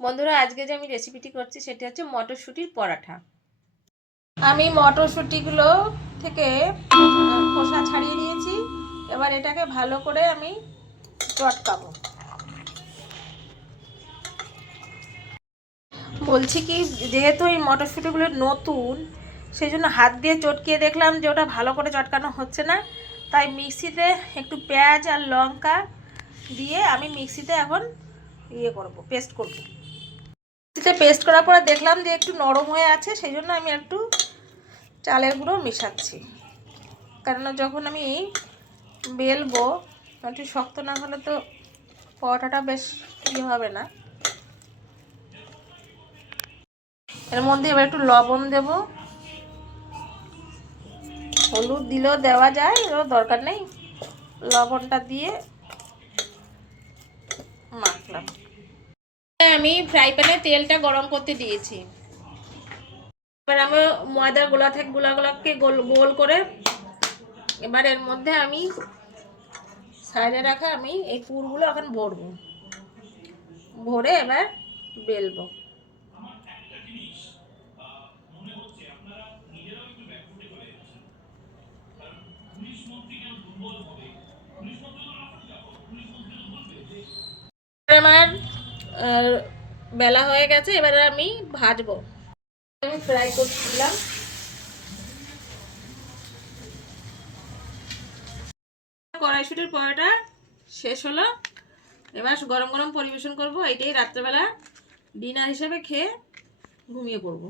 বন্ধুরা, আজকে যে আমি রেসিপিটি করছি সেটি হচ্ছে মটরশুঁটির পরাঠা। আমি মটরশুঁটিগুলো থেকে খোসা ছাড়িয়ে নিয়েছি। এবার এটাকে ভালো করে আমি চটকাবো। বলছি কি, যেহেতু এই মটরশুঁটিগুলো নতুন, সেই জন্য হাত দিয়ে চটকিয়ে দেখলাম যে ওটা ভালো করে চটকানো হচ্ছে না। তাই মিক্সিতে একটু পেঁয়াজ আর লঙ্কা দিয়ে আমি মিক্সিতে এখন পেস্ট করবো। পেস্ট করার পরে দেখলাম যে একটু নরম হয়ে আছে, সেই জন্য আমি একটু চালের গুঁড়ো মেশাচ্ছি। কেননা যখন আমি বেলবো একটু শক্ত না হলে তো পরোটাটা বেশ হবে না। এর মধ্যে এবার একটু লবণ দেব, হলুদ দিলেও দেওয়া যায়, এরও দরকার নেই। লবণটা দিয়ে মাখলাম। আমি ফ্রাই প্যানে তেলটা গরম করতে দিয়েছি। এবার আমি ময়দার গোলাগুলোকে গোল করে এবার এর মধ্যে আমি সাইডে রাখা আমি এই পুরগুলো এখন ভরবো, ভরে এবার বেলবো। আমার বেলা হয়ে গেছে, এবার আমি ভাজবো। আমি ফ্রাই করছিলাম। কড়াইশুঁটির পরোটা শেষ হলো। এবার গরম গরম পরিবেশন করব। এটাই রাত্রেবেলা ডিনার হিসেবে খেয়ে ঘুমিয়ে পড়বো।